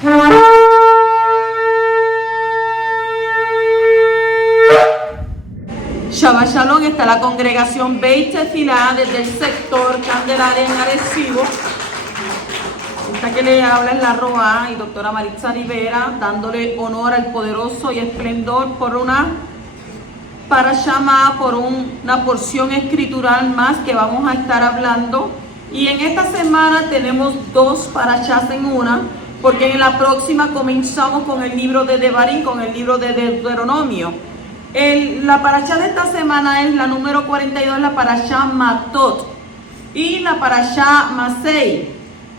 Shabbat Shalom, está la congregación Beit Tefilá desde el sector Candelaria en Arecibo. Esta que le habla es la Roa y doctora Maritza Rivera, dándole honor al poderoso y esplendor por una parashá más, por una porción escritural más que vamos a estar hablando. Y en esta semana tenemos dos parashás en una, porque en la próxima comenzamos con el libro de Devarim, con el libro de Deuteronomio. La parashá de esta semana es la número 42, la parashá Matot, y la parashá Masei.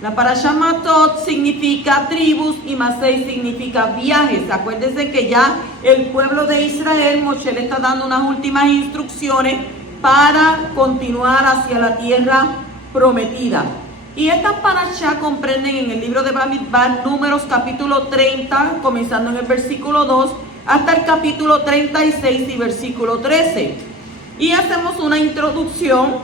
La parashá Matot significa tribus y Masei significa viajes. Acuérdense que ya el pueblo de Israel, Moshe le está dando unas últimas instrucciones para continuar hacia la tierra prometida. Y estas parashá comprenden en el libro de Bamidbar Números capítulo 30, comenzando en el versículo 2, hasta el capítulo 36 y versículo 13. Y hacemos una introducción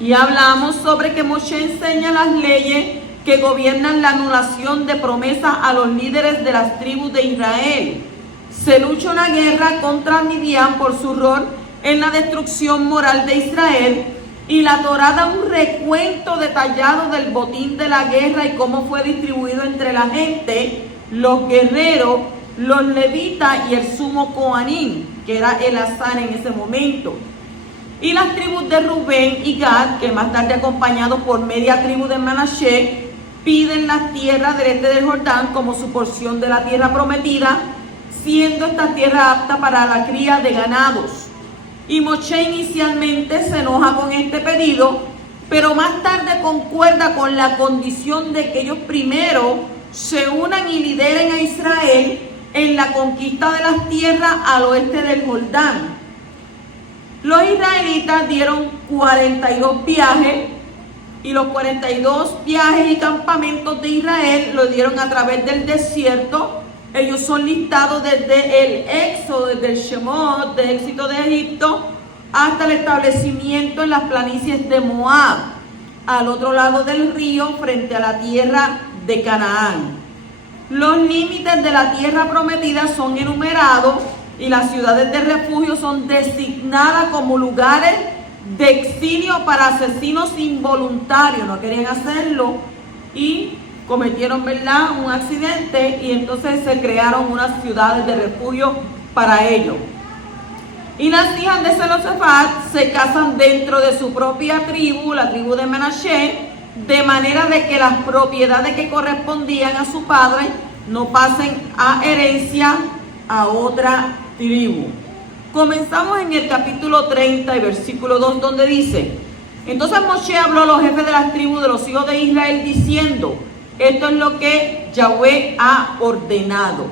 y hablamos sobre que Moshe enseña las leyes que gobiernan la anulación de promesas a los líderes de las tribus de Israel. Se lucha una guerra contra Midian por su rol en la destrucción moral de Israel, y la Torá da un recuento detallado del botín de la guerra y cómo fue distribuido entre la gente, los guerreros, los levitas y el sumo Coanín, que era Elazar en ese momento. Y las tribus de Rubén y Gad, que más tarde acompañados por media tribu de Manashe, piden las tierras del este del Jordán como su porción de la tierra prometida, siendo esta tierra apta para la cría de ganados. Y Moshe inicialmente se enoja con este pedido, pero más tarde concuerda con la condición de que ellos primero se unan y lideren a Israel en la conquista de las tierras al oeste del Jordán. Los israelitas dieron 42 viajes, y los 42 viajes y campamentos de Israel lo dieron a través del desierto. Ellos son listados desde el éxodo, desde el Shemot, del éxito de Egipto, hasta el establecimiento en las planicies de Moab, al otro lado del río, frente a la tierra de Canaán. Los límites de la tierra prometida son enumerados y las ciudades de refugio son designadas como lugares de exilio para asesinos involuntarios. No querían hacerlo y cometieron, ¿verdad?, un accidente, y entonces se crearon unas ciudades de refugio para ellos. Y las hijas de Zelofehad se casan dentro de su propia tribu, la tribu de Menashe, de manera de que las propiedades que correspondían a su padre no pasen a herencia a otra tribu. Comenzamos en el capítulo 30 y versículo 2, donde dice: entonces Moshe habló a los jefes de las tribus de los hijos de Israel diciendo: esto es lo que Yahweh ha ordenado.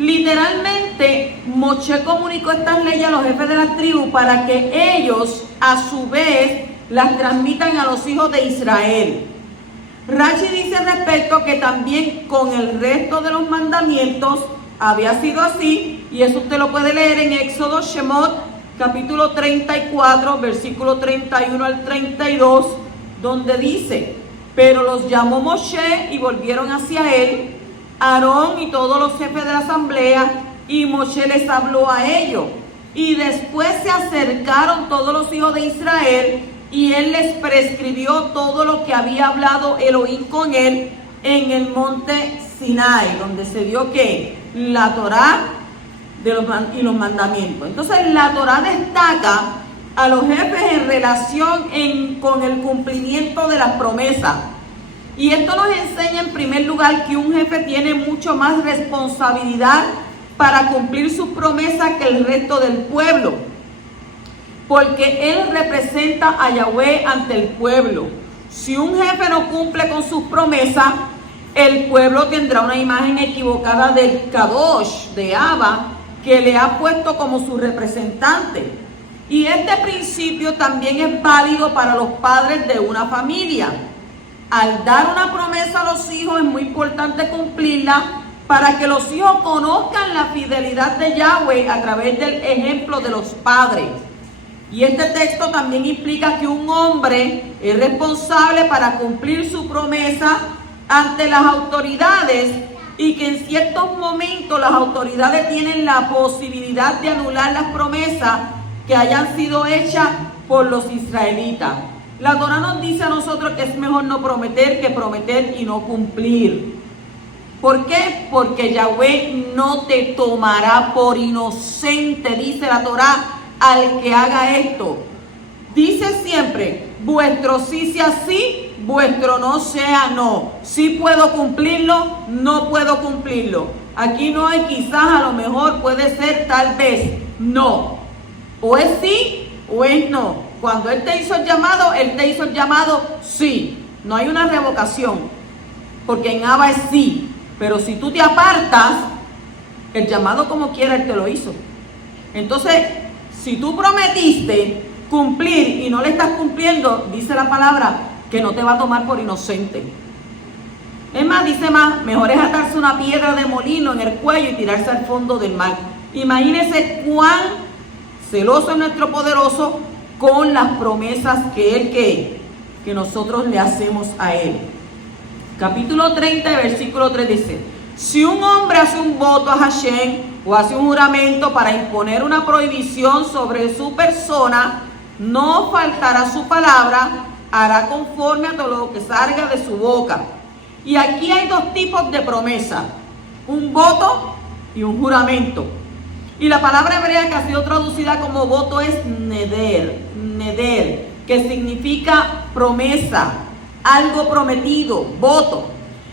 Literalmente, Moshe comunicó estas leyes a los jefes de las tribus para que ellos, a su vez, las transmitan a los hijos de Israel. Rashi dice al respecto que también con el resto de los mandamientos había sido así, y eso usted lo puede leer en Éxodo, Shemot, capítulo 34, versículo 31 al 32, donde dice: pero los llamó Moshe y volvieron hacia él, Aarón y todos los jefes de la asamblea, y Moshe les habló a ellos. Y después se acercaron todos los hijos de Israel, y él les prescribió todo lo que había hablado Elohim con él en el monte Sinai, donde se dio que la Torá y los mandamientos. Entonces la Torá destaca a los jefes en relación con el cumplimiento de las promesas. Y esto nos enseña en primer lugar que un jefe tiene mucho más responsabilidad para cumplir sus promesas que el resto del pueblo, porque él representa a Yahweh ante el pueblo. Si un jefe no cumple con sus promesas, el pueblo tendrá una imagen equivocada del Kadosh, de Abba, que le ha puesto como su representante. Y este principio también es válido para los padres de una familia. Al dar una promesa a los hijos es muy importante cumplirla para que los hijos conozcan la fidelidad de Yahweh a través del ejemplo de los padres. Y este texto también implica que un hombre es responsable para cumplir su promesa ante las autoridades y que en ciertos momentos las autoridades tienen la posibilidad de anular las promesas que hayan sido hechas por los israelitas. La Torá nos dice a nosotros que es mejor no prometer que prometer y no cumplir. ¿Por qué? Porque Yahweh no te tomará por inocente, dice la Torá, al que haga esto. Dice siempre, vuestro sí sea sí, vuestro no sea no. Sí puedo cumplirlo, no puedo cumplirlo. Aquí no hay quizás, a lo mejor puede ser tal vez, no. O es sí o es no. Cuando Él te hizo el llamado sí. No hay una revocación, porque en Abba es sí. Pero si tú te apartas, el llamado como quiera Él te lo hizo. Entonces, si tú prometiste cumplir y no le estás cumpliendo, dice la palabra que no te va a tomar por inocente. Es más, dice más, mejor es atarse una piedra de molino en el cuello y tirarse al fondo del mar. Imagínese cuán celoso es nuestro poderoso con las promesas que nosotros le hacemos a Él. Capítulo 30, versículo 3 dice, si un hombre hace un voto a Hashem o hace un juramento para imponer una prohibición sobre su persona, no faltará su palabra, hará conforme a todo lo que salga de su boca. Y aquí hay dos tipos de promesa, un voto y un juramento. Y la palabra hebrea que ha sido traducida como voto es neder, que significa promesa, algo prometido, voto.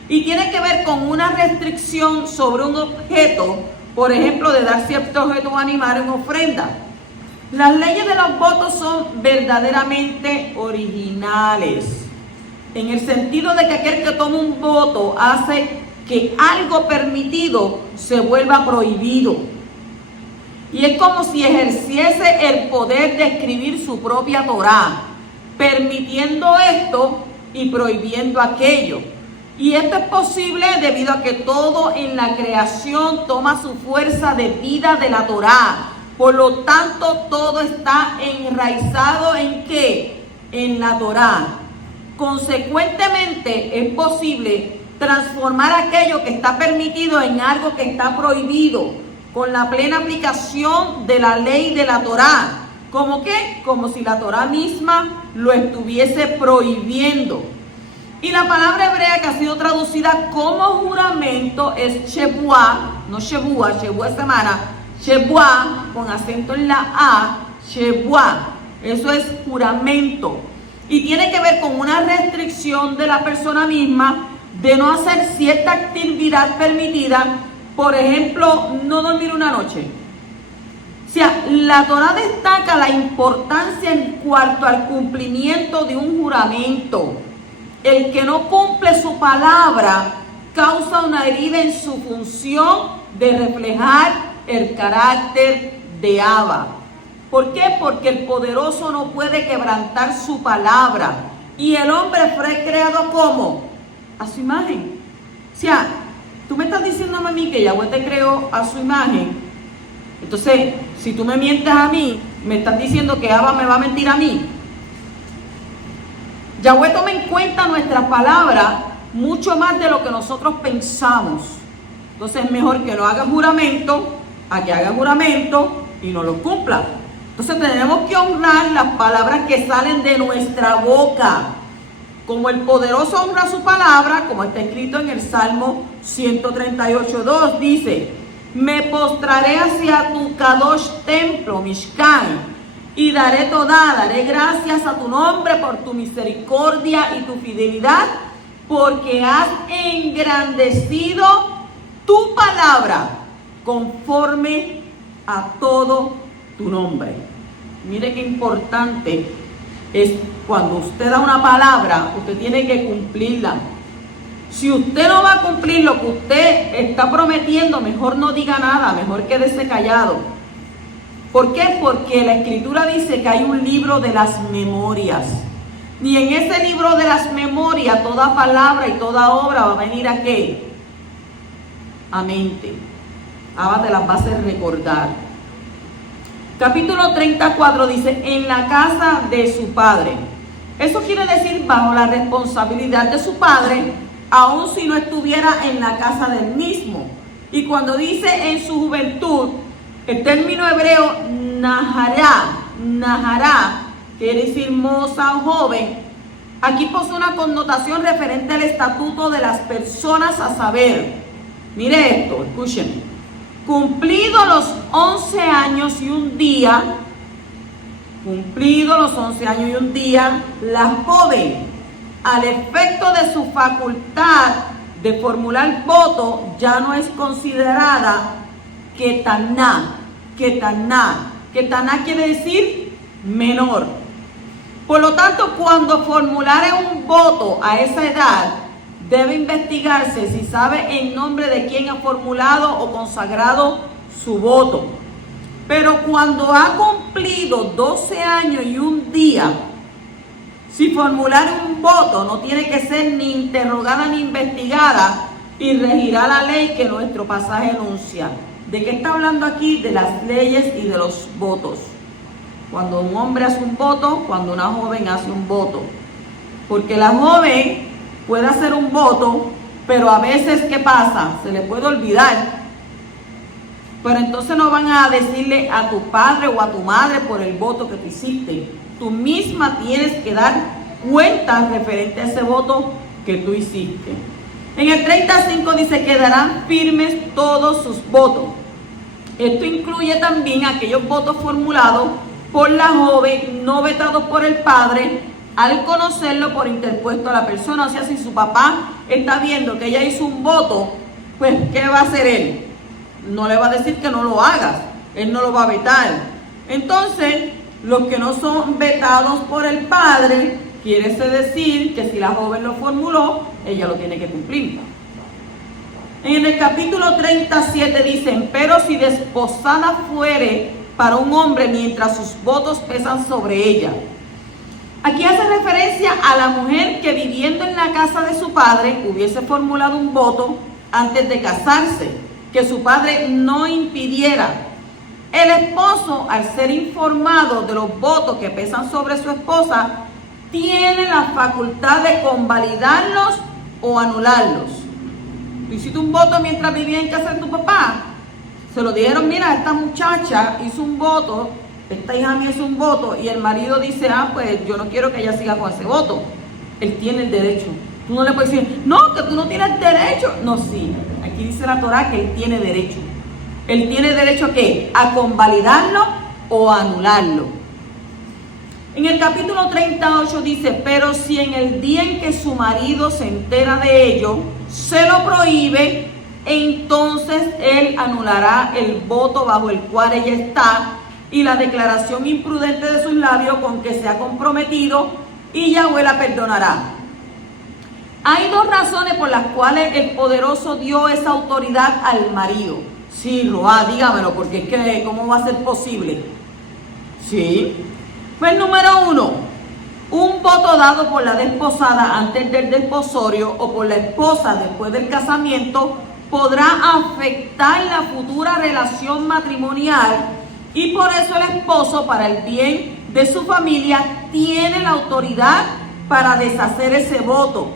Y tiene que ver con una restricción sobre un objeto, por ejemplo, de dar cierto objeto o animal en ofrenda. Las leyes de los votos son verdaderamente originales, en el sentido de que aquel que toma un voto hace que algo permitido se vuelva prohibido. Y es como si ejerciese el poder de escribir su propia Torá, permitiendo esto y prohibiendo aquello. Y esto es posible debido a que todo en la creación toma su fuerza de vida de la Torá. Por lo tanto, todo está enraizado ¿en qué? En la Torá. Consecuentemente, es posible transformar aquello que está permitido en algo que está prohibido, con la plena aplicación de la ley de la Torá. ¿Cómo qué? Como si la Torá misma lo estuviese prohibiendo. Y la palabra hebrea que ha sido traducida como juramento es shebuá, no shebua, shebua es semana, shebuá con acento en la A, shebuá, eso es juramento. Y tiene que ver con una restricción de la persona misma de no hacer cierta actividad permitida, por ejemplo, no dormir una noche. O sea, la Torá destaca la importancia en cuanto al cumplimiento de un juramento. El que no cumple su palabra causa una herida en su función de reflejar el carácter de Abba. ¿Por qué? Porque el poderoso no puede quebrantar su palabra. Y el hombre fue creado ¿cómo? A su imagen. O sea, tú me estás diciéndome a mí que Yahweh te creó a su imagen. Entonces, si tú me mientes a mí, me estás diciendo que Abba me va a mentir a mí. Yahweh toma en cuenta nuestras palabras mucho más de lo que nosotros pensamos. Entonces es mejor que no haga juramento a que haga juramento y no lo cumpla. Entonces tenemos que honrar las palabras que salen de nuestra boca. Como el poderoso honra su palabra, como está escrito en el Salmo 138:2, dice: me postraré hacia tu Kadosh templo, Mishkan, y daré gracias a tu nombre por tu misericordia y tu fidelidad, porque has engrandecido tu palabra conforme a todo tu nombre. Mire qué importante es cuando usted da una palabra, usted tiene que cumplirla. Si usted no va a cumplir lo que usted está prometiendo, mejor no diga nada, mejor quédese callado. ¿Por qué? Porque la Escritura dice que hay un libro de las memorias. Y en ese libro de las memorias, toda palabra y toda obra va a venir ¿a qué? A mente. Abba te las va a hacer recordar. Capítulo 34 dice: en la casa de su padre. Eso quiere decir bajo la responsabilidad de su padre, aun si no estuviera en la casa del mismo. Y cuando dice en su juventud, el término hebreo nahará, quiere decir moza o joven, aquí posee una connotación referente al estatuto de las personas, a saber, mire esto, escuchen, cumplido los 11 años y un día, la joven, al efecto de su facultad de formular voto, ya no es considerada ketaná. Ketaná quiere decir menor. Por lo tanto, cuando formulare un voto a esa edad, debe investigarse si sabe en nombre de quién ha formulado o consagrado su voto. Pero cuando ha cumplido 12 años y un día, si formular un voto no tiene que ser ni interrogada ni investigada y regirá la ley que nuestro pasaje enuncia. ¿De qué está hablando aquí? De las leyes y de los votos. Cuando un hombre hace un voto, cuando una joven hace un voto. Porque la joven puede hacer un voto, pero a veces, ¿qué pasa? Se le puede olvidar. Pero entonces no van a decirle a tu padre o a tu madre por el voto que tú hiciste. Tú misma tienes que dar cuenta referente a ese voto que tú hiciste. En el 35 dice, quedarán firmes todos sus votos. Esto incluye también aquellos votos formulados por la joven, no vetados por el padre, al conocerlo por interpuesto a la persona. O sea, si su papá está viendo que ella hizo un voto, pues ¿qué va a hacer él? No le va a decir que no lo hagas, él no lo va a vetar. Entonces, los que no son vetados por el padre, quiere decir que si la joven lo formuló, ella lo tiene que cumplir. En el capítulo 37 dicen, pero si desposada fuere para un hombre mientras sus votos pesan sobre ella. Aquí hace referencia a la mujer que viviendo en la casa de su padre hubiese formulado un voto antes de casarse, que su padre no impidiera. El esposo, al ser informado de los votos que pesan sobre su esposa, tiene la facultad de convalidarlos o anularlos. Tú hiciste un voto mientras vivía en casa de tu papá. Se lo dijeron, mira, esta muchacha hizo un voto, esta hija mía hizo un voto, y el marido dice, pues yo no quiero que ella siga con ese voto. Él tiene el derecho. Tú no le puedes decir, no, que tú no tienes derecho. No, sí. Aquí dice la Torá que él tiene derecho. Él tiene derecho ¿a qué? A convalidarlo o a anularlo. En el capítulo 38 dice, pero si en el día en que su marido se entera de ello, se lo prohíbe, entonces él anulará el voto bajo el cual ella está y la declaración imprudente de sus labios con que se ha comprometido, y Yahweh la perdonará. Hay dos razones por las cuales el poderoso dio esa autoridad al marido. Sí, Roa, dígamelo, porque es que ¿cómo va a ser posible? Sí. Pues número 1, un voto dado por la desposada antes del desposorio o por la esposa después del casamiento podrá afectar la futura relación matrimonial, y por eso el esposo, para el bien de su familia, tiene la autoridad para deshacer ese voto.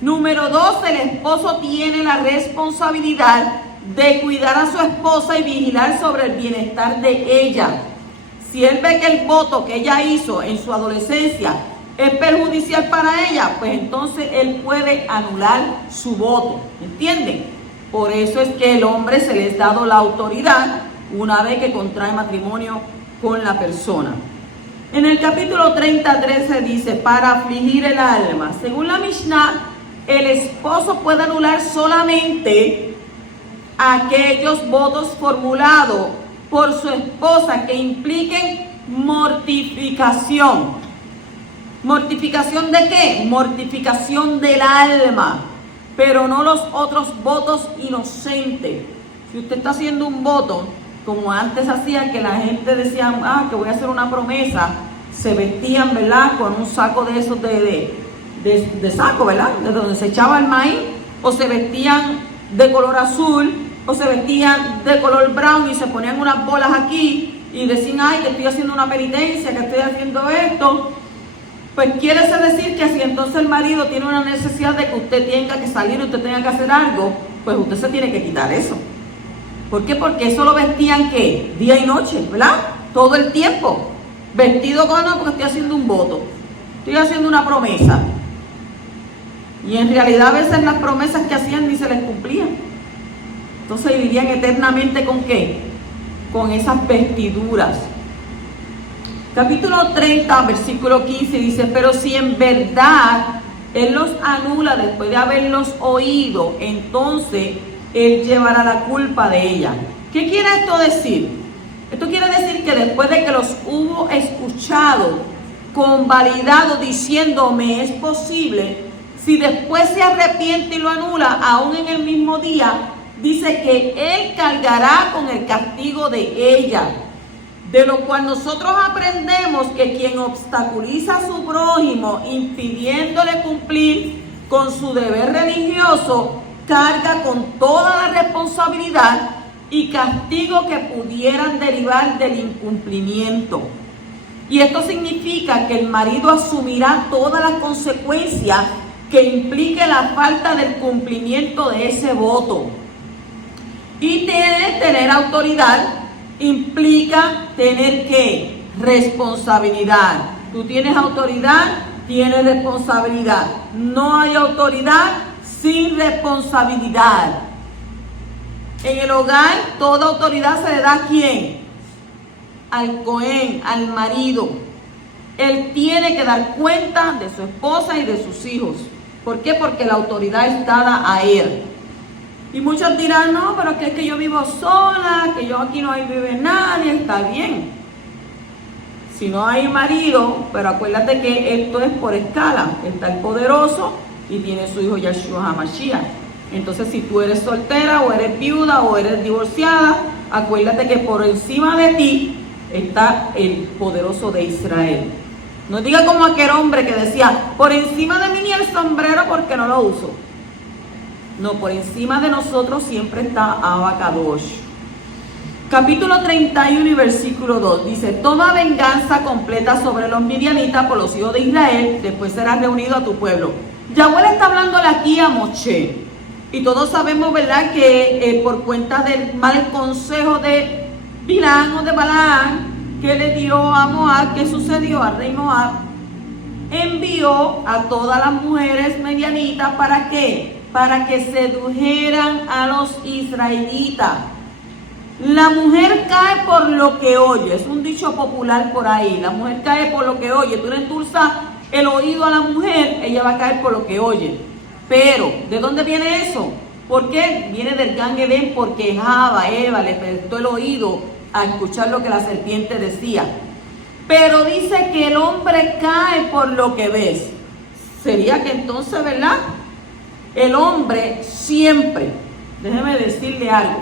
Número 2, el esposo tiene la responsabilidad de cuidar a su esposa y vigilar sobre el bienestar de ella. Si él ve que el voto que ella hizo en su adolescencia es perjudicial para ella, pues entonces él puede anular su voto. ¿Entienden? Por eso es que el hombre se le ha dado la autoridad una vez que contrae matrimonio con la persona. En el capítulo 33 se dice, para afligir el alma. Según la Mishnah, el esposo puede anular solamente aquellos votos formulados por su esposa que impliquen mortificación. ¿Mortificación de qué? Mortificación del alma, pero no los otros votos inocentes. Si usted está haciendo un voto, como antes hacían, que la gente decía, que voy a hacer una promesa, se vestían, ¿verdad?, con un saco de esos de saco, ¿verdad?, de donde se echaba el maíz, o se vestían de color azul, o se vestían de color brown y se ponían unas bolas aquí y decían, que estoy haciendo una penitencia, que estoy haciendo esto. Pues quiere decir que si entonces el marido tiene una necesidad de que usted tenga que salir, usted tenga que hacer algo, pues usted se tiene que quitar eso. ¿Por qué? Porque eso lo vestían, ¿qué? Día y noche, ¿verdad? Todo el tiempo. Vestido con no, porque estoy haciendo un voto. Estoy haciendo una promesa. Y en realidad a veces las promesas que hacían ni se les cumplían. Entonces vivían eternamente ¿con qué? Con esas vestiduras. Capítulo 30, versículo 15 dice, pero si en verdad Él los anula después de haberlos oído, entonces Él llevará la culpa de ella. ¿Qué quiere esto decir? Esto quiere decir que después de que los hubo escuchado, convalidado, diciendo, me es posible, si después se arrepiente y lo anula, aún en el mismo día, dice que Él cargará con el castigo de ella. De lo cual nosotros aprendemos que quien obstaculiza a su prójimo, impidiéndole cumplir con su deber religioso, carga con toda la responsabilidad y castigo que pudieran derivar del incumplimiento. Y esto significa que el marido asumirá todas las consecuencias que implique la falta del cumplimiento de ese voto. Y tener autoridad implica tener ¿qué? Responsabilidad. Tú tienes autoridad, tienes responsabilidad. No hay autoridad sin responsabilidad. En el hogar, toda autoridad se le da ¿a quién? Al Cohen, al marido. Él tiene que dar cuenta de su esposa y de sus hijos. ¿Por qué? Porque la autoridad es dada a él. Y muchos dirán, no, pero que es que yo vivo sola, que yo aquí no vive nadie, está bien. Si no hay marido, pero acuérdate que esto es por escala. Está el poderoso y tiene su hijo Yeshua HaMashiach. Entonces, si tú eres soltera o eres viuda o eres divorciada, acuérdate que por encima de ti está el poderoso de Israel. No diga como aquel hombre que decía, por encima de mí ni el sombrero porque no lo uso. No, por encima de nosotros siempre está Abba Kadosh. Capítulo 31 y versículo 2 dice, toda venganza completa sobre los midianitas por los hijos de Israel, después será reunido a tu pueblo. Yahweh le está hablándole aquí a Moshe. Y todos sabemos, ¿verdad?, que por cuenta del mal consejo de Bilam o de Balaam que le dio a Moab, ¿qué sucedió? Al rey Moab envió a todas las mujeres medianitas, ¿para qué? Para que sedujeran a los israelitas. La mujer cae por lo que oye, es un dicho popular por ahí, la mujer cae por lo que oye. Tú le endulzas el oído a la mujer, ella va a caer por lo que oye. Pero, ¿de dónde viene eso? ¿Por qué? Viene del Gan Edén, porque Eva le prestó el oído a escuchar lo que la serpiente decía. Pero dice que el hombre cae por lo que ves. Sería que entonces, ¿verdad? El hombre siempre, déjeme decirle algo,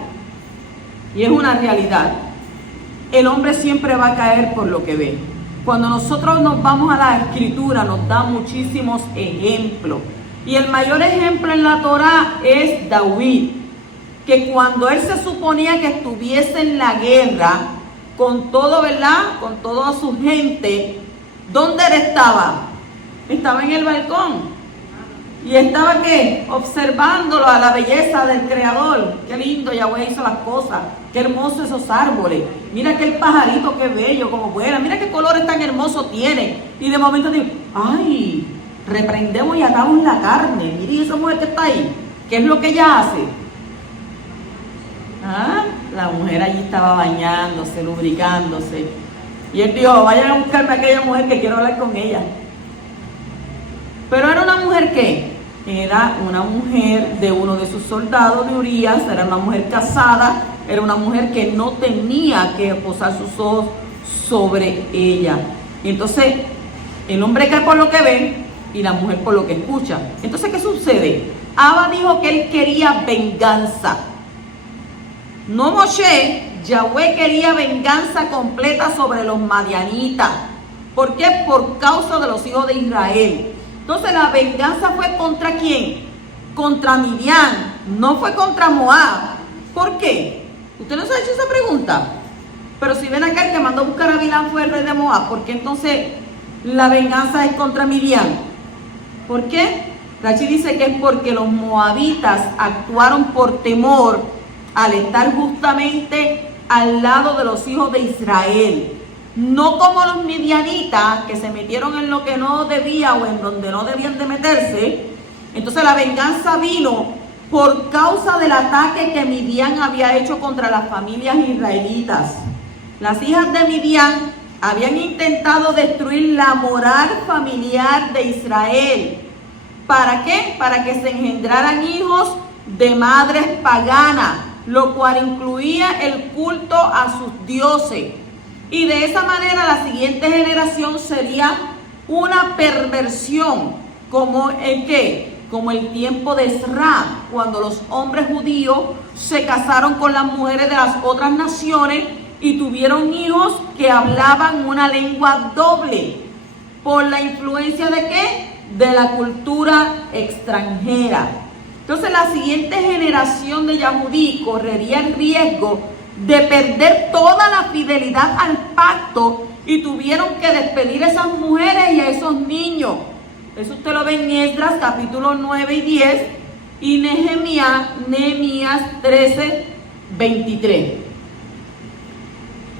y es una realidad, el hombre siempre va a caer por lo que ve. Cuando nosotros nos vamos a la escritura, nos da muchísimos ejemplos. Y el mayor ejemplo en la Torá es David, que cuando él se suponía que estuviese en la guerra, con todo, ¿verdad?, con toda su gente, ¿dónde él estaba? Estaba en el balcón. Y estaba, ¿qué? Observándolo a la belleza del Creador. Qué lindo Yahweh hizo las cosas. Qué hermosos esos árboles. Mira aquel pajarito, qué bello, como vuela. Mira qué colores tan hermosos tiene. Y de momento digo, ¡ay! Reprendemos y atamos la carne. Mire esa mujer que está ahí. ¿Qué es lo que ella hace? ¿Ah? La mujer allí estaba bañándose, lubricándose. Y él dijo, vayan a buscarme a aquella mujer que quiero hablar con ella. Pero era una mujer ¿qué? Era una mujer de uno de sus soldados de Urías, era una mujer casada, era una mujer que no tenía que posar sus ojos sobre ella. Entonces, el hombre cae por lo que ve y la mujer por lo que escucha. Entonces, ¿qué sucede? Abba dijo que él quería venganza. No Moshe, Yahweh quería venganza completa sobre los madianitas. ¿Por qué? Por causa de los hijos de Israel. Entonces la venganza fue ¿contra quién? Contra Midian, no fue contra Moab. ¿Por qué? ¿Usted no se ha hecho esa pregunta? Pero si ven acá, el que mandó a buscar a Bilam fue el rey de Moab. ¿Por qué entonces la venganza es contra Midian? ¿Por qué? Rashi dice que es porque los moabitas actuaron por temor al estar justamente al lado de los hijos de Israel. No como los midianitas que se metieron en lo que no debía o en donde no debían de meterse. Entonces la venganza vino por causa del ataque que Midian había hecho contra las familias israelitas. Las hijas de Midian habían intentado destruir la moral familiar de Israel. ¿Para qué? Para que se engendraran hijos de madres paganas, lo cual incluía el culto a sus dioses. Y de esa manera la siguiente generación sería una perversión, como el ¿qué? Como el tiempo de Esra, cuando los hombres judíos se casaron con las mujeres de las otras naciones y tuvieron hijos que hablaban una lengua doble, por la influencia de ¿qué? De la cultura extranjera. Entonces la siguiente generación de Yahudí correría el riesgo de perder toda la fidelidad al pacto y tuvieron que despedir a esas mujeres y a esos niños. Eso usted lo ve en Esdras capítulo 9 y 10 y Nehemías 13, 23.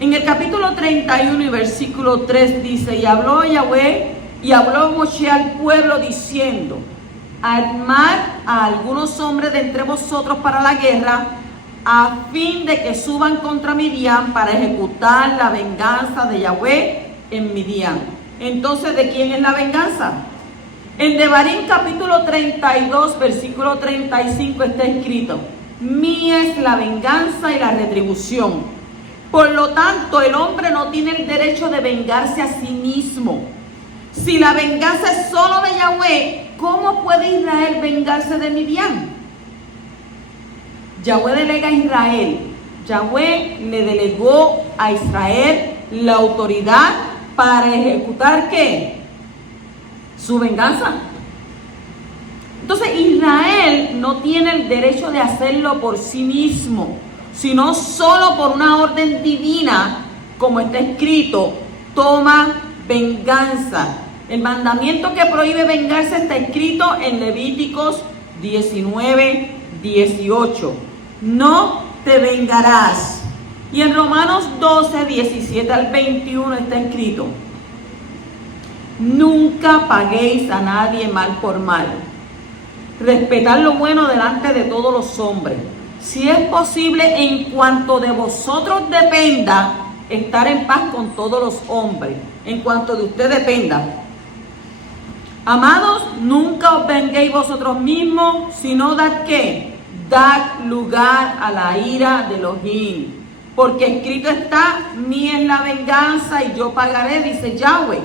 En el capítulo 31 y versículo 3 dice: y habló Yahweh y habló Moshe al pueblo diciendo: armad a algunos hombres de entre vosotros para la guerra, a fin de que suban contra Midian para ejecutar la venganza de Yahweh en Midian. Entonces, ¿de quién es la venganza? En Devarim capítulo 32, versículo 35 está escrito: mía es la venganza y la retribución. Por lo tanto, el hombre no tiene el derecho de vengarse a sí mismo. Si la venganza es solo de Yahweh, ¿cómo puede Israel vengarse de Midian? Yahweh delega a Israel. Yahweh le delegó a Israel la autoridad para ejecutar ¿qué? Su venganza. Entonces Israel no tiene el derecho de hacerlo por sí mismo, sino solo por una orden divina, como está escrito: toma venganza. El mandamiento que prohíbe vengarse está escrito en Levíticos 19, 18. No te vengarás. Y en Romanos 12, 17 al 21 está escrito: nunca paguéis a nadie mal por mal. Respetad lo bueno delante de todos los hombres. Si es posible, en cuanto de vosotros dependa, estar en paz con todos los hombres. En cuanto de usted dependa. Amados, nunca os venguéis vosotros mismos, sino dad ¿qué? Dad lugar a la ira de Elohim. Porque escrito está: mía es la venganza y yo pagaré, dice Yahweh.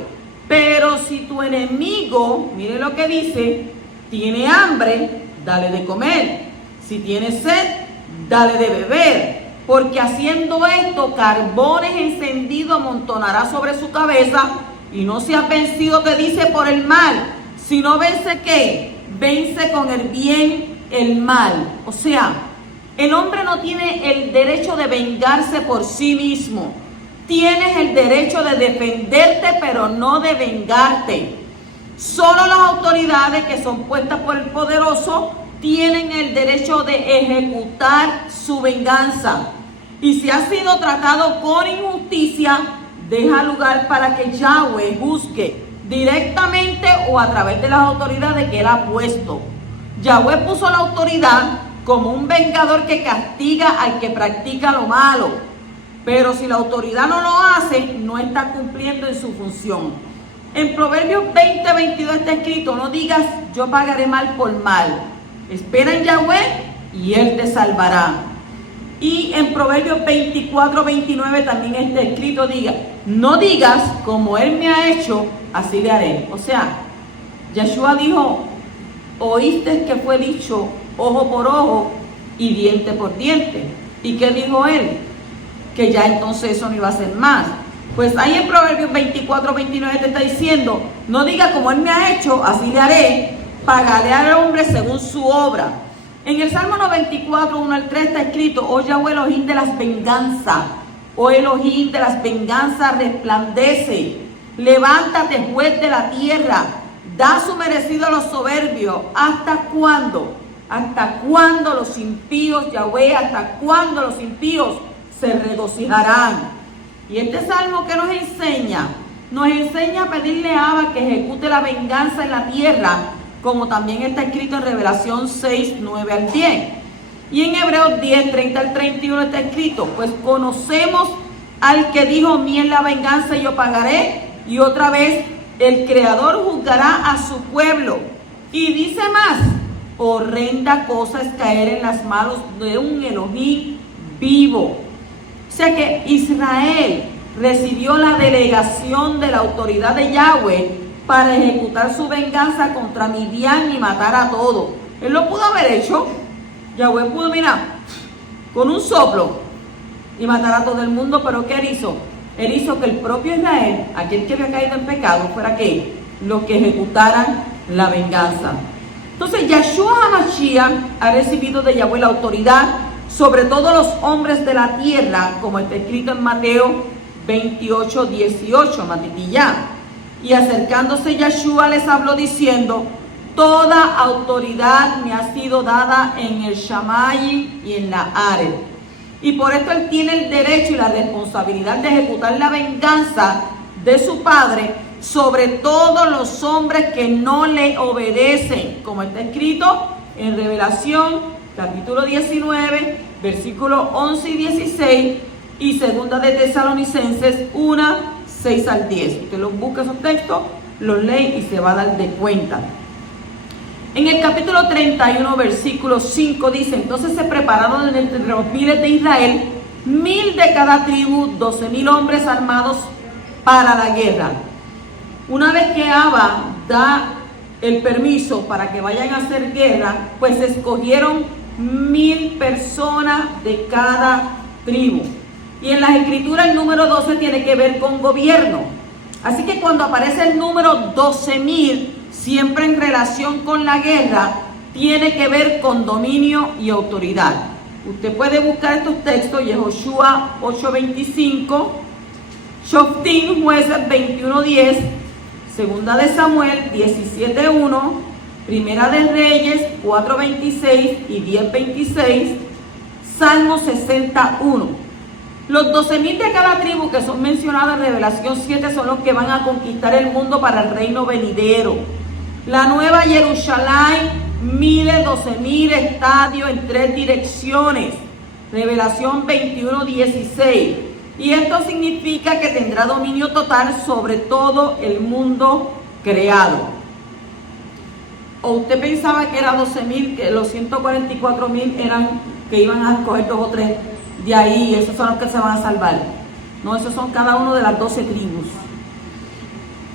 Pero si tu enemigo, mire lo que dice, tiene hambre, dale de comer. Si tiene sed, dale de beber. Porque haciendo esto, carbones encendidos amontonará sobre su cabeza. Y no seas vencido, te dice, por el mal, sino vence ¿qué? Vence con el bien el mal. O sea, el hombre no tiene el derecho de vengarse por sí mismo. Tienes el derecho de defenderte, pero no de vengarte. Solo las autoridades que son puestas por el poderoso tienen el derecho de ejecutar su venganza. Y si ha sido tratado con injusticia, deja lugar para que Yahweh juzgue directamente o a través de las autoridades que él ha puesto. Yahweh puso la autoridad como un vengador que castiga al que practica lo malo. Pero si la autoridad no lo hace, no está cumpliendo en su función. En Proverbios 20, 22 está escrito: no digas yo pagaré mal por mal. Espera en Yahweh y él te salvará. Y en Proverbios 24, 29 también está escrito: no digas como él me ha hecho, así le haré. O sea, Yeshua dijo: oíste que fue dicho ojo por ojo y diente por diente. ¿Y qué dijo él? Que ya entonces eso no iba a ser más. Pues ahí en Proverbios 24, 29 te está diciendo: no diga como él me ha hecho, así le haré, pagaré al hombre según su obra. En el Salmo 94, 1 al 3 está escrito: oh Yahweh Elohim de las venganzas, oh Elohim de las venganzas resplandece. Levántate, juez de la tierra, da su merecido a los soberbios. ¿Hasta cuándo? ¿Hasta cuándo los impíos, Yahweh, hasta cuándo los impíos se regocijarán? Y este salmo que nos enseña a pedirle a Abba que ejecute la venganza en la tierra, como también está escrito en Revelación 6, 9 al 10. Y en Hebreos 10, 30 al 31 está escrito: pues conocemos al que dijo, mía es la venganza y yo pagaré. Y otra vez, el Creador juzgará a su pueblo. Y dice más: horrenda cosa es caer en las manos de un Elohim vivo. O sea que Israel recibió la delegación de la autoridad de Yahweh para ejecutar su venganza contra Midian y matar a todos. Él lo pudo haber hecho. Yahweh pudo, mira, con un soplo y matar a todo el mundo, pero ¿qué él hizo? Él hizo que el propio Israel, aquel que había caído en pecado, fuera que los que ejecutaran la venganza. Entonces, Yahshua HaMashiach ha recibido de Yahweh la autoridad sobre todos los hombres de la tierra, como está escrito en Mateo 28, 18, Matitillá. Y acercándose Yahshua les habló diciendo: toda autoridad me ha sido dada en el Shamayim y en la Ared. Y por esto él tiene el derecho y la responsabilidad de ejecutar la venganza de su Padre sobre todos los hombres que no le obedecen, como está escrito en Revelación, capítulo 19, versículos 11 y 16, y segunda de Tesalonicenses 1, 6 al 10. Usted los busca esos textos, los lee y se va a dar de cuenta. En el capítulo 31, versículo 5 dice: entonces se prepararon entre los miles de Israel, 1000 de cada tribu, 12,000 hombres armados para la guerra. Una vez que Abba da el permiso para que vayan a hacer guerra, pues escogieron 1000 personas de cada tribu. Y en las escrituras el número 12 tiene que ver con gobierno. Así que cuando aparece el número 12,000, siempre en relación con la guerra, tiene que ver con dominio y autoridad. Usted puede buscar estos textos: Yehoshua 8:25, Shoftim, Jueces 21:10, Segunda de Samuel 17:1, Primera de Reyes 4:26 y 10:26, Salmo 61. Los 12,000 de cada tribu que son mencionados en Revelación 7 son los que van a conquistar el mundo para el reino venidero. La nueva Jerusalén mide 12,000 estadios en 3 direcciones. Revelación 21:16. Y esto significa que tendrá dominio total sobre todo el mundo creado. ¿O usted pensaba que era 12,000, que los 144,000 eran que iban a escoger 2 o 3 de ahí, esos son los que se van a salvar? No, esos son cada uno de las 12 tribus.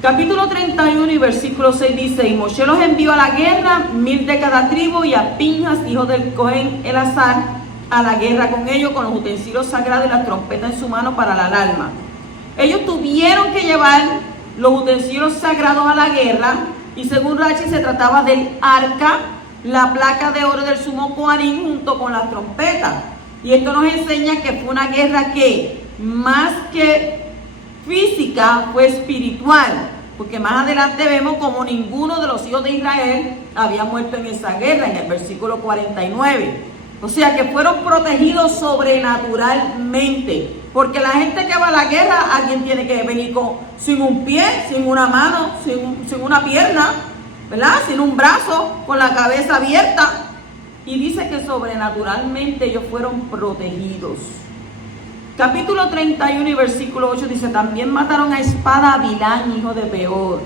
Capítulo 31 y versículo 6 dice: y Moshe los envió a la guerra, 1000 de cada tribu, y a Pinjas, hijo del Cohen Elazar, a la guerra con ellos, con los utensilios sagrados y las trompetas en su mano para la alarma. Ellos tuvieron que llevar los utensilios sagrados a la guerra, y según Rachi se trataba del arca, la placa de oro del sumo Coanín junto con las trompetas. Y esto nos enseña que fue una guerra que, más que física, fue espiritual, porque más adelante vemos como ninguno de los hijos de Israel había muerto en esa guerra, en el versículo 49. O sea que fueron protegidos sobrenaturalmente, porque la gente que va a la guerra, alguien tiene que venir sin un pie, sin una mano, sin una pierna, ¿verdad? Sin un brazo, con la cabeza abierta. Y dice que sobrenaturalmente ellos fueron protegidos. Capítulo 31 y versículo 8 dice: también mataron a espada a Bilán, hijo de Beor.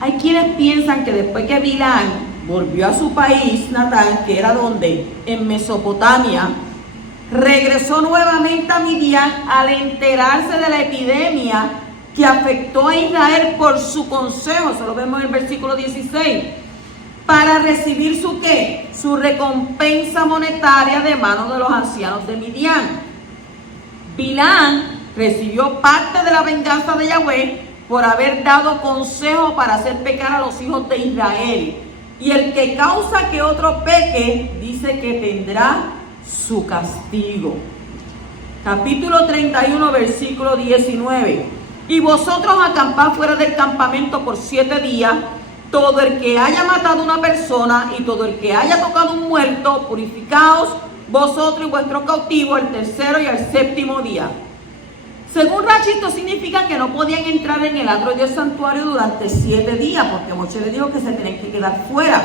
Hay quienes piensan que después que Bilán volvió a su país natal, que era donde, en Mesopotamia, regresó nuevamente a Midian al enterarse de la epidemia que afectó a Israel por su consejo. Eso lo vemos en el versículo 16. Para recibir su ¿qué? Su recompensa monetaria de manos de los ancianos de Midian. Bilán recibió parte de la venganza de Yahweh por haber dado consejo para hacer pecar a los hijos de Israel. Y el que causa que otro peque, dice que tendrá su castigo. Capítulo 31, versículo 19. Y vosotros acampad fuera del campamento por 7 días. Todo el que haya matado a una persona y todo el que haya tocado un muerto, purificaos vosotros y vuestros cautivos el tercero y el séptimo día. Según Rashi, esto significa que no podían entrar en el atrio del santuario durante 7 días, porque Moshe les dijo que se tenían que quedar fuera.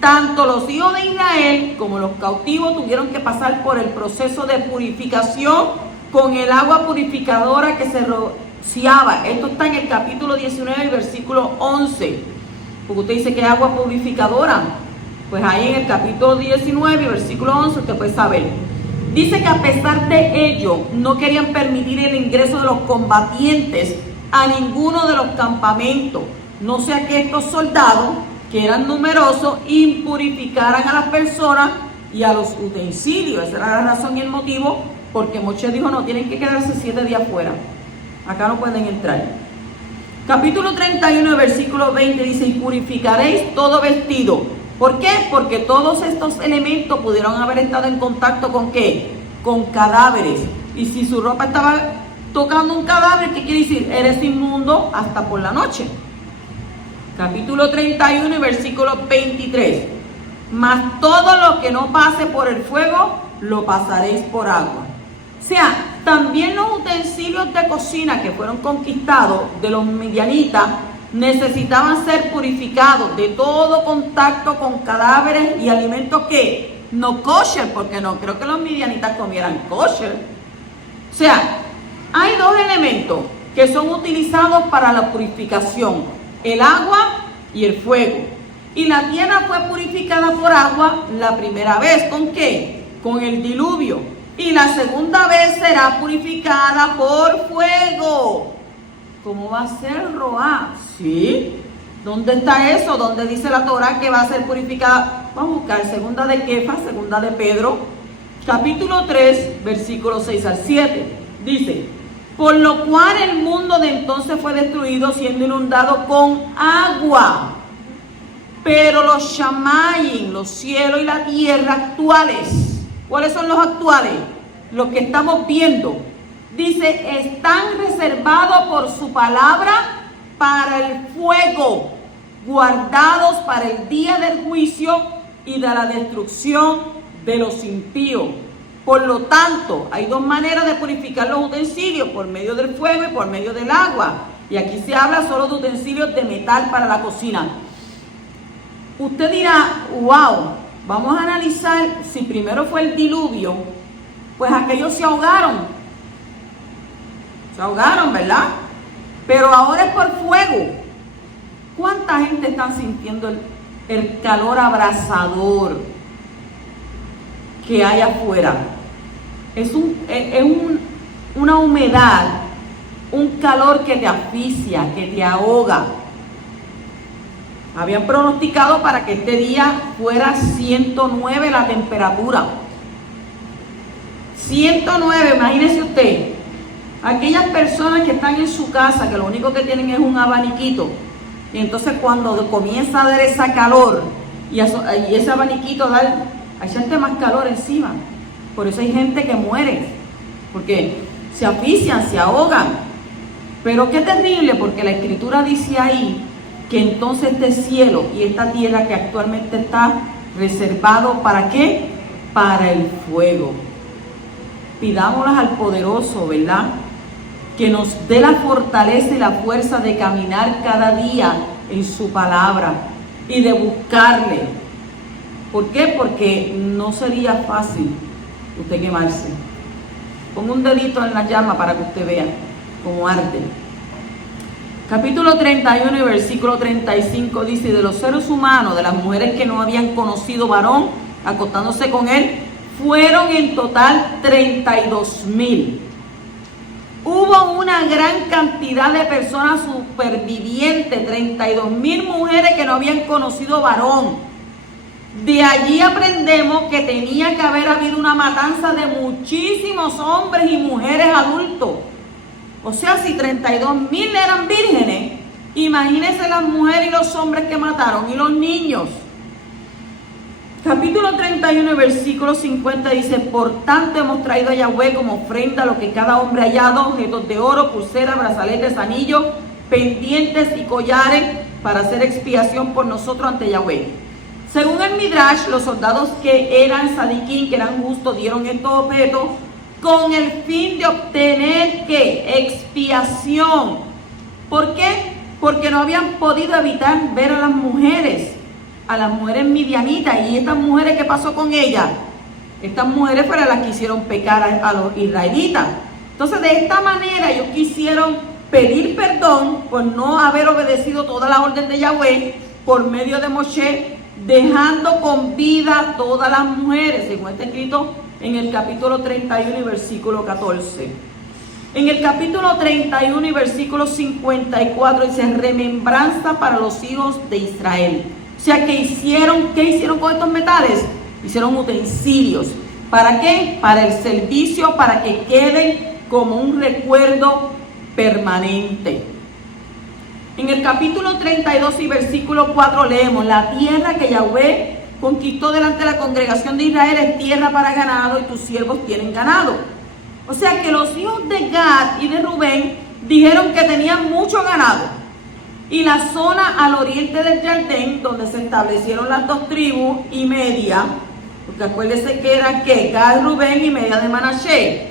Tanto los hijos de Israel como los cautivos tuvieron que pasar por el proceso de purificación con el agua purificadora que se rociaba. Esto está en el capítulo 19, versículo 11. Porque usted dice que es agua purificadora. Pues ahí en el capítulo 19, versículo 11, usted puede saber. Dice que a pesar de ello, no querían permitir el ingreso de los combatientes a ninguno de los campamentos. No sea que estos soldados, que eran numerosos, impurificaran a las personas y a los utensilios. Esa era la razón y el motivo porque Moshe dijo, no, tienen que quedarse 7 días fuera. Acá no pueden entrar. Capítulo 31, versículo 20 dice, y purificaréis todo vestido. ¿Por qué? Porque todos estos elementos pudieron haber estado en contacto con ¿qué? Con cadáveres. Y si su ropa estaba tocando un cadáver, ¿qué quiere decir? Eres inmundo hasta por la noche. Capítulo 31 y versículo 23. Mas todo lo que no pase por el fuego, lo pasaréis por agua. O sea, también los utensilios de cocina que fueron conquistados de los midianitas necesitaban ser purificados de todo contacto con cadáveres y alimentos que no kosher, porque no creo que los midianitas comieran kosher. O sea, hay 2 elementos que son utilizados para la purificación: el agua y el fuego. Y la tierra fue purificada por agua la primera vez. ¿Con qué? Con el diluvio. Y la segunda vez será purificada por fuego. ¿Cómo va a ser, Roá? ¿Sí? ¿Dónde está eso? ¿Dónde dice la Torá que va a ser purificada? Vamos a buscar segunda de Kefa, segunda de Pedro, capítulo 3, versículos 6 al 7. Dice, por lo cual el mundo de entonces fue destruido siendo inundado con agua. Pero los shamayim, los cielos y la tierra actuales, ¿cuáles son los actuales? Los que estamos viendo. Dice, están reservados por su palabra para el fuego, guardados para el día del juicio y de la destrucción de los impíos. Por lo tanto, hay 2 maneras de purificar los utensilios, por medio del fuego y por medio del agua. Y aquí se habla solo de utensilios de metal para la cocina. Usted dirá, wow, vamos a analizar si primero fue el diluvio, pues aquellos se ahogaron. Se ahogaron, ¿verdad? Pero ahora es por fuego. ¿Cuánta gente está sintiendo el calor abrasador que hay afuera? Es una humedad, un calor que te asfixia, que te ahoga. Habían pronosticado para que este día fuera 109 la temperatura. 109, imagínese usted. Aquellas personas que están en su casa, que lo único que tienen es un abaniquito, y entonces cuando comienza a dar esa calor, y ese abaniquito da a echarte más calor encima. Por eso hay gente que muere, porque se asfixian, se ahogan. Pero qué terrible, porque la Escritura dice ahí que entonces este cielo y esta tierra que actualmente está reservado, ¿para qué? Para el fuego. Pidámoslas al poderoso, ¿verdad? Que nos dé la fortaleza y la fuerza de caminar cada día en su palabra y de buscarle. ¿Por qué? Porque no sería fácil usted quemarse. Ponga un dedito en la llama para que usted vea cómo arde. Capítulo 31 y versículo 35 dice, de los seres humanos, de las mujeres que no habían conocido varón, acostándose con él, fueron en total 32,000. Hubo una gran cantidad de personas supervivientes, 32,000 mujeres que no habían conocido varón. De allí aprendemos que tenía que haber habido una matanza de muchísimos hombres y mujeres adultos. O sea, si 32,000 eran vírgenes, imagínense las mujeres y los hombres que mataron y los niños. Capítulo 31, versículo 50 dice: por tanto hemos traído a Yahweh como ofrenda lo que cada hombre ha hallado, objetos de oro, pulseras, brazaletes, anillos, pendientes y collares, para hacer expiación por nosotros ante Yahweh. Según el Midrash, los soldados que eran sadiquín, que eran justos, dieron estos objetos con el fin de obtener ¿qué? Expiación. ¿Por qué? Porque no habían podido evitar ver a las mujeres midianitas. ¿Y estas mujeres qué pasó con ellas? Estas mujeres fueron las que hicieron pecar a los israelitas. Entonces, de esta manera ellos quisieron pedir perdón por no haber obedecido toda la orden de Yahweh por medio de Moshe, dejando con vida a todas las mujeres, según está escrito en el capítulo 31 y versículo 14. En el capítulo 31 y versículo 54 dice: remembranza para los hijos de Israel. O sea, ¿qué hicieron con estos metales? Hicieron utensilios. ¿Para qué? Para el servicio, para que queden como un recuerdo permanente. En el capítulo 32 y versículo 4 leemos: la tierra que Yahweh conquistó delante de la congregación de Israel es tierra para ganado, y tus siervos tienen ganado. O sea que los hijos de Gad y de Rubén dijeron que tenían mucho ganado. Y la zona al oriente del Jardín, donde se establecieron las dos tribus y media, porque acuérdense que eran ¿qué? Gad, Rubén y media de Manasés,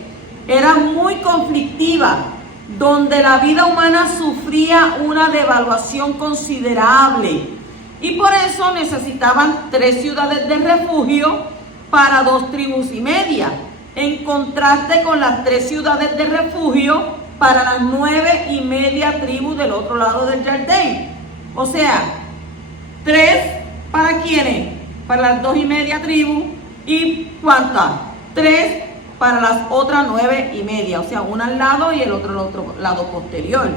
era muy conflictiva, donde la vida humana sufría una devaluación considerable. Y por eso necesitaban 3 ciudades de refugio para 2 tribus y media, en contraste con las 3 ciudades de refugio para las 9 y media tribus del otro lado del Jardín. O sea, 3 para quienes, para las 2 y media tribus, y ¿cuántas? 3 para las otras 9 y media, o sea, una al lado y el otro lado posterior.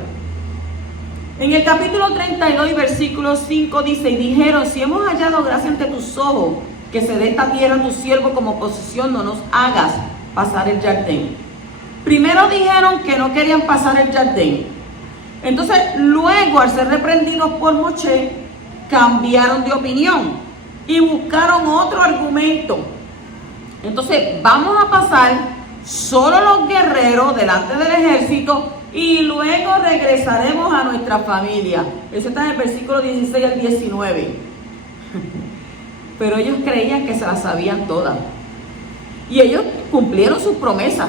En el capítulo 32 y versículo 5 dice: y dijeron: si hemos hallado gracia ante tus ojos, que se dé esta tierra a tu siervo como posesión, no nos hagas pasar el Jardín. Primero dijeron que no querían pasar el Jardín. Entonces, luego, al ser reprendidos por Moshe, cambiaron de opinión y buscaron otro argumento. Entonces, vamos a pasar solo los guerreros delante del ejército y luego regresaremos a nuestra familia. Eso está en el versículo 16 al 19. Pero ellos creían que se las sabían todas. Y ellos cumplieron sus promesas.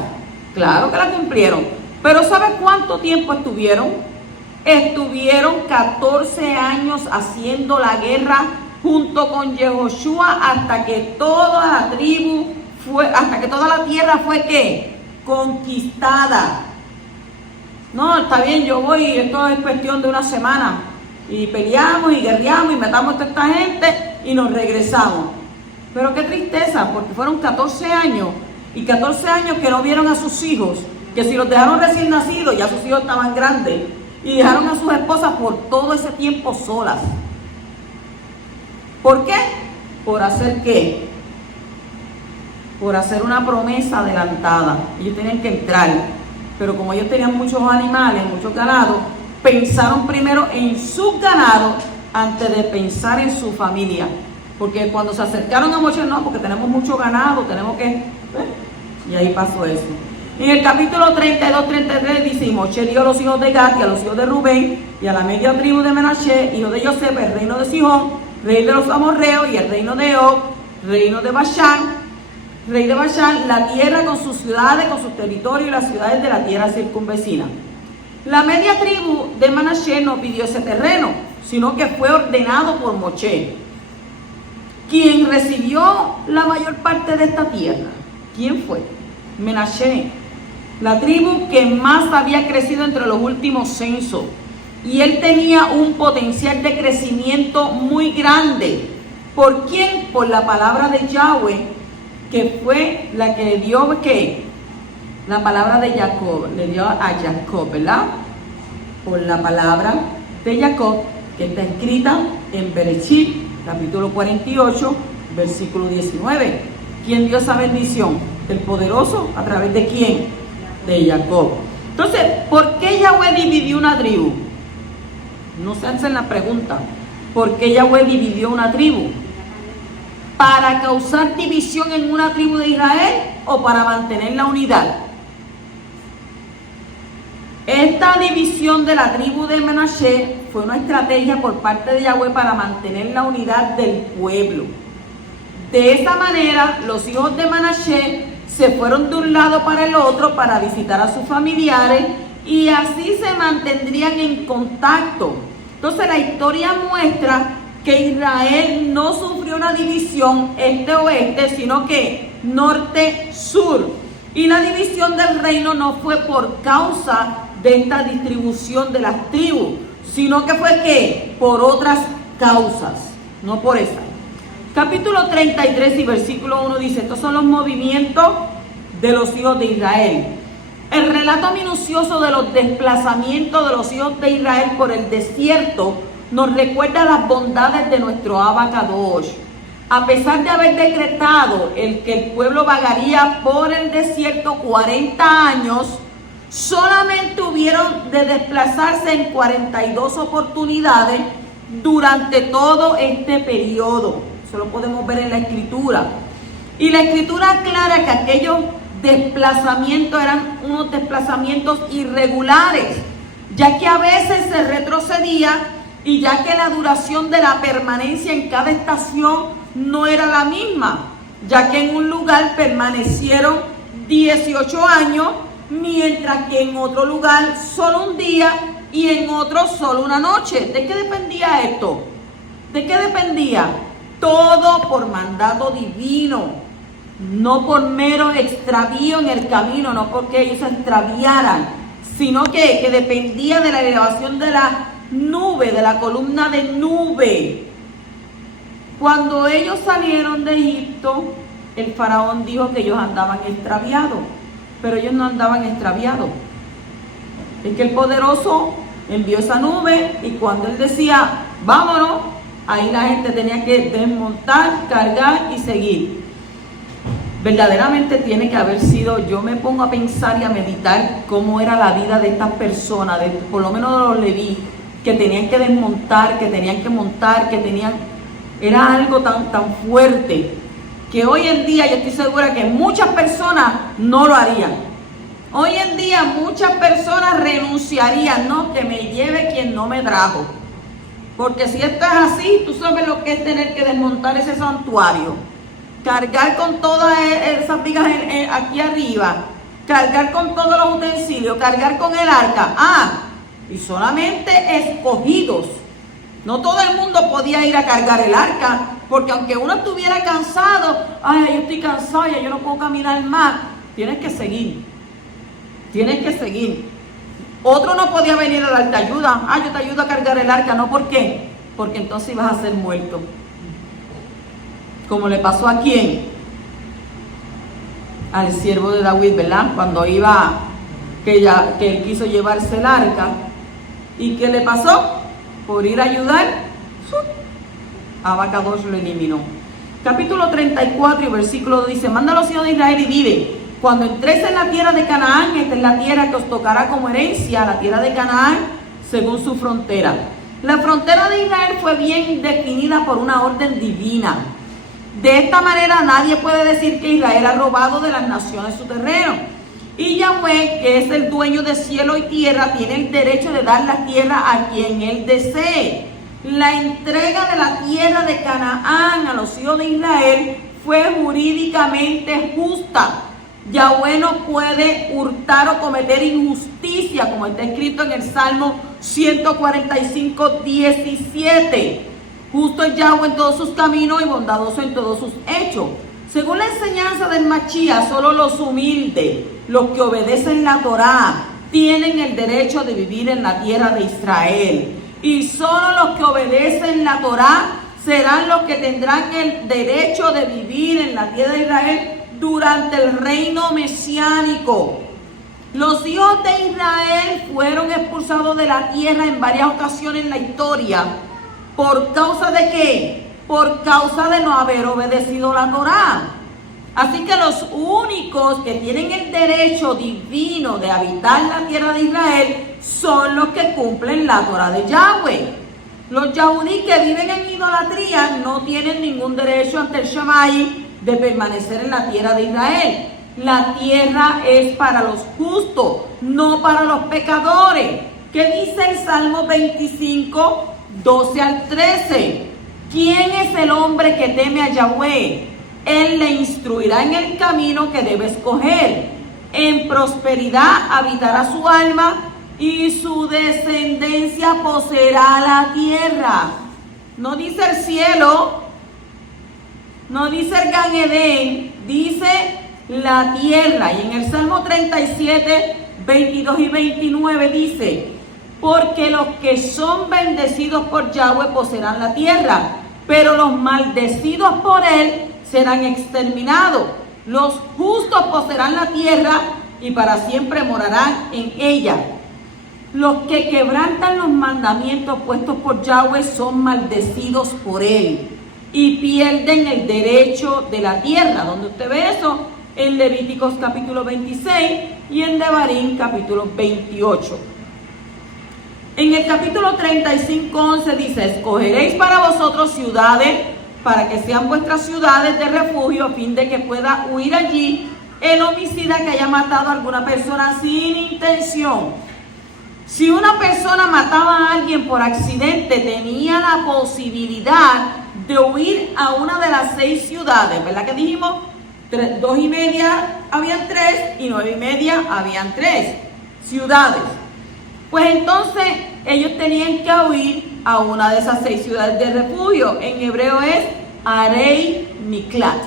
Claro que la cumplieron. Pero ¿sabe cuánto tiempo estuvieron? Estuvieron 14 años haciendo la guerra junto con Yehoshua hasta que toda la tribu hasta que toda la tierra fue ¿qué? Conquistada. No, está bien, yo voy, esto es cuestión de una semana. Y peleamos y guerreamos y matamos a toda esta gente y nos regresamos. Pero qué tristeza, porque fueron 14 años. Y 14 años que no vieron a sus hijos, que si los dejaron recién nacidos, ya sus hijos estaban grandes, y dejaron a sus esposas por todo ese tiempo solas. ¿Por qué? ¿Por hacer qué? Por hacer una promesa adelantada. Ellos tenían que entrar, pero como ellos tenían muchos animales, muchos ganados, pensaron primero en sus ganados antes de pensar en su familia. Porque cuando se acercaron a Moshe, no, porque tenemos mucho ganado, tenemos que... Y ahí pasó eso. En el capítulo 32-33 dice: y Moshe dio a los hijos de Gad y a los hijos de Rubén y a la media tribu de Menashe, hijo de Yosef, el reino de Sihón, rey de los amorreos, y el reino de Og, reino de Bashán, rey de Bashán, la tierra con sus ciudades, con sus territorios y las ciudades de la tierra circunvecina. La media tribu de Manashe no pidió ese terreno, sino que fue ordenado por Moshe. ¿Quién recibió la mayor parte de esta tierra? ¿Quién fue? Menashe, la tribu que más había crecido entre los últimos censos. Y él tenía un potencial de crecimiento muy grande. ¿Por quién? Por la palabra de Yahweh, que fue la que le dio, ¿qué? La palabra de Jacob, le dio a Jacob, ¿verdad? Por la palabra de Jacob, que está escrita en Bereshit, capítulo 48, versículo 19. ¿Quién dio esa bendición? El poderoso, ¿a través de quién? De Jacob. Entonces, ¿por qué Yahweh dividió una tribu? No se hacen la pregunta. ¿Por qué Yahweh dividió una tribu? ¿Para causar división en una tribu de Israel o para mantener la unidad? Esta división de la tribu de Manasés fue una estrategia por parte de Yahweh para mantener la unidad del pueblo. De esa manera, los hijos de Manasés se fueron de un lado para el otro para visitar a sus familiares y así se mantendrían en contacto. Entonces la historia muestra que Israel no sufrió una división este-oeste, sino que norte-sur. Y la división del reino no fue por causa de esta distribución de las tribus, sino que fue ¿qué? Por otras causas, no por esa. Capítulo 33 y versículo 1 dice, estos son los movimientos de los hijos de Israel. El relato minucioso de los desplazamientos de los hijos de Israel por el desierto nos recuerda las bondades de nuestro Abacadosh. A pesar de haber decretado que el pueblo vagaría por el desierto 40 años, solamente hubieron de desplazarse en 42 oportunidades durante todo este periodo. Eso lo podemos ver en la Escritura. Y la Escritura aclara que aquellos desplazamientos eran unos desplazamientos irregulares, ya que a veces se retrocedía y ya que la duración de la permanencia en cada estación no era la misma, ya que en un lugar permanecieron 18 años, mientras que en otro lugar solo un día y en otro solo una noche. ¿De qué dependía esto? ¿De qué dependía? Todo por mandato divino, no por mero extravío en el camino, no porque ellos se extraviaran, sino que dependía de la elevación de la nube, de la columna de nube. Cuando ellos salieron de Egipto, el faraón dijo que ellos andaban extraviados, pero ellos no andaban extraviados. Es que el poderoso envió esa nube y cuando él decía, vámonos, ahí la gente tenía que desmontar, cargar y seguir. Verdaderamente tiene que haber sido, yo me pongo a pensar y a meditar cómo era la vida de estas personas, por lo menos de los leví, que tenían que desmontar, que tenían que montar, era algo tan fuerte, que hoy en día yo estoy segura que muchas personas no lo harían. Hoy en día muchas personas renunciarían, no, que me lleve quien no me trajo. Porque si esto es así, tú sabes lo que es tener que desmontar ese santuario, cargar con todas esas vigas aquí arriba, cargar con todos los utensilios, cargar con el arca. Y solamente escogidos. No todo el mundo podía ir a cargar el arca, porque aunque uno estuviera cansado, yo estoy cansado, ya yo no puedo caminar más. Tienes que seguir. Otro no podía venir a darte ayuda. Yo te ayudo a cargar el arca. No, ¿por qué? Porque entonces ibas a ser muerto. Como le pasó a quién? Al siervo de David, ¿verdad? Cuando iba, que él quiso llevarse el arca. ¿Y qué le pasó? Por ir a ayudar, Abacadosh lo eliminó. Capítulo 34 y versículo 2 dice, manda a los hijos de Israel y dile, cuando entréis en la tierra de Canaán, esta es la tierra que os tocará como herencia, la tierra de Canaán, según su frontera. La frontera de Israel fue bien definida por una orden divina. De esta manera nadie puede decir que Israel ha robado de las naciones su terreno. Y Yahweh, que es el dueño de cielo y tierra, tiene el derecho de dar la tierra a quien él desee. La entrega de la tierra de Canaán a los hijos de Israel fue jurídicamente justa. Yahweh no puede hurtar o cometer injusticia, como está escrito en el Salmo 145, 17. Justo es Yahweh en todos sus caminos y bondadoso en todos sus hechos. Según la enseñanza del Mashiach, solo los humildes, los que obedecen la Torá, tienen el derecho de vivir en la tierra de Israel. Y solo los que obedecen la Torá serán los que tendrán el derecho de vivir en la tierra de Israel durante el reino mesiánico. Los hijos de Israel fueron expulsados de la tierra en varias ocasiones en la historia. ¿Por causa de qué? Por causa de no haber obedecido la Torá. Así que los únicos que tienen el derecho divino de habitar la tierra de Israel son los que cumplen la Torá de Yahweh. Los Yahudí que viven en idolatría no tienen ningún derecho ante el Shammai de permanecer en la tierra de Israel. La tierra es para los justos, no para los pecadores. ¿Qué dice el Salmo 25, 12 al 13? ¿Quién es el hombre que teme a Yahweh? Él le instruirá en el camino que debe escoger. En prosperidad habitará su alma y su descendencia poseerá la tierra. No dice el cielo, no dice el Gan Edén, dice la tierra. Y en el Salmo 37, 22 y 29 dice: porque los que son bendecidos por Yahweh poseerán la tierra, pero los maldecidos por él serán exterminados. Los justos poseerán la tierra y para siempre morarán en ella. Los que quebrantan los mandamientos puestos por Yahweh son maldecidos por él y pierden el derecho de la tierra. Donde usted ve eso en Levíticos capítulo 26 y en Devarim capítulo 28. En el capítulo 35:11 dice: escogeréis para vosotros ciudades para que sean vuestras ciudades de refugio, a fin de que pueda huir allí el homicida que haya matado a alguna persona sin intención. Si una persona mataba a alguien por accidente, tenía la posibilidad de huir a una de las 6 ciudades, ¿verdad que dijimos? 2:30 habían 3 y 9:30 habían 3 ciudades. Pues entonces ellos tenían que huir a una de esas 6 ciudades de refugio. En hebreo es Arei Miklat.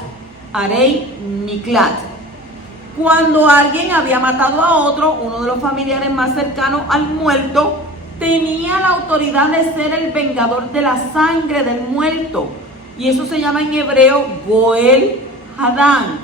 Arei Miklat. Cuando alguien había matado a otro, uno de los familiares más cercanos al muerto tenía la autoridad de ser el vengador de la sangre del muerto. Y eso se llama en hebreo Goel Hadán.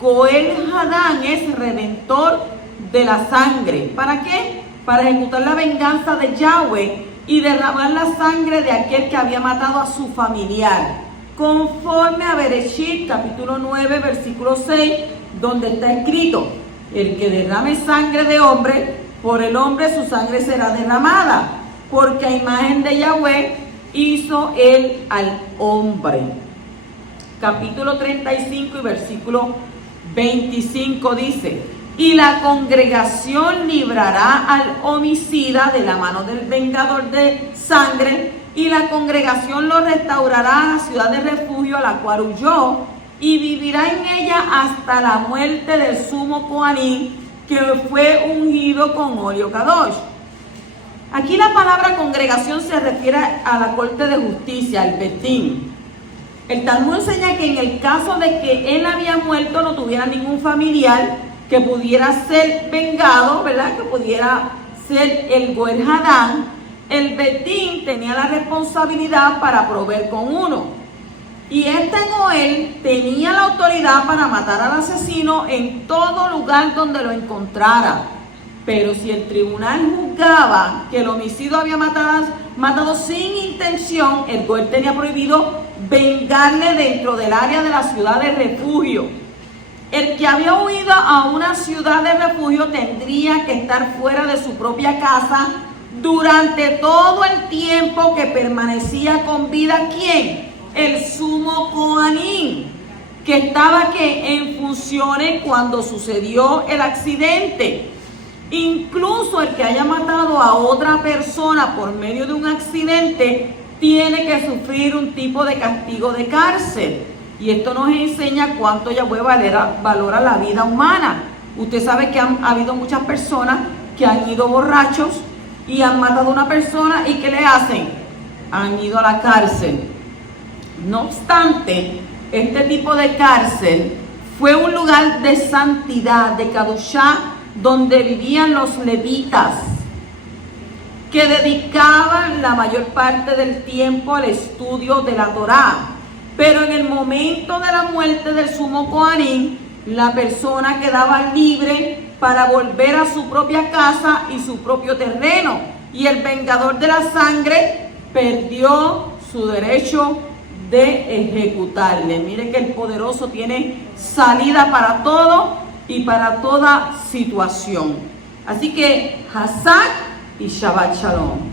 Goel Hadán es redentor de la sangre. ¿Para qué? Para ejecutar la venganza de Yahweh y derramar la sangre de aquel que había matado a su familiar. Conforme a Bereshit, capítulo 9, versículo 6, donde está escrito: el que derrame sangre de hombre, por el hombre su sangre será derramada, porque a imagen de Yahweh hizo él al hombre. Capítulo 35 y versículo 25 dice: y la congregación librará al homicida de la mano del vengador de sangre, y la congregación lo restaurará a la ciudad de refugio a la cual huyó, y vivirá en ella hasta la muerte del sumo Coanín, que fue ungido con óleo Kadosh. Aquí la palabra congregación se refiere a la corte de justicia, el Betín. El Talmud enseña que en el caso de que él había muerto, no tuviera ningún familiar que pudiera ser vengado, ¿verdad? Que pudiera ser el Goel Hadán, el Betín tenía la responsabilidad para proveer con uno. Y este Goel tenía la autoridad para matar al asesino en todo lugar donde lo encontrara. Pero si el tribunal juzgaba que el homicidio había matado sin intención, el Goel tenía prohibido vengarle dentro del área de la ciudad de refugio. El que había huido a una ciudad de refugio tendría que estar fuera de su propia casa durante todo el tiempo que permanecía con vida. ¿Quién? El sumo Coanín, que estaba en funciones cuando sucedió el accidente. Incluso el que haya matado a otra persona por medio de un accidente tiene que sufrir un tipo de castigo de cárcel. Y esto nos enseña cuánto Yahweh valora la vida humana. Usted sabe que han habido muchas personas que han ido borrachos y han matado a una persona, ¿y qué le hacen? Han ido a la cárcel. No obstante, este tipo de cárcel fue un lugar de santidad, de Kadoshá, donde vivían los levitas, que dedicaban la mayor parte del tiempo al estudio de la Torá. Pero en el momento de la muerte del sumo Coanín, la persona quedaba libre para volver a su propia casa y su propio terreno. Y el vengador de la sangre perdió su derecho de ejecutarle. Mire que el poderoso tiene salida para todo y para toda situación. Así que, Hazak y Shabbat Shalom.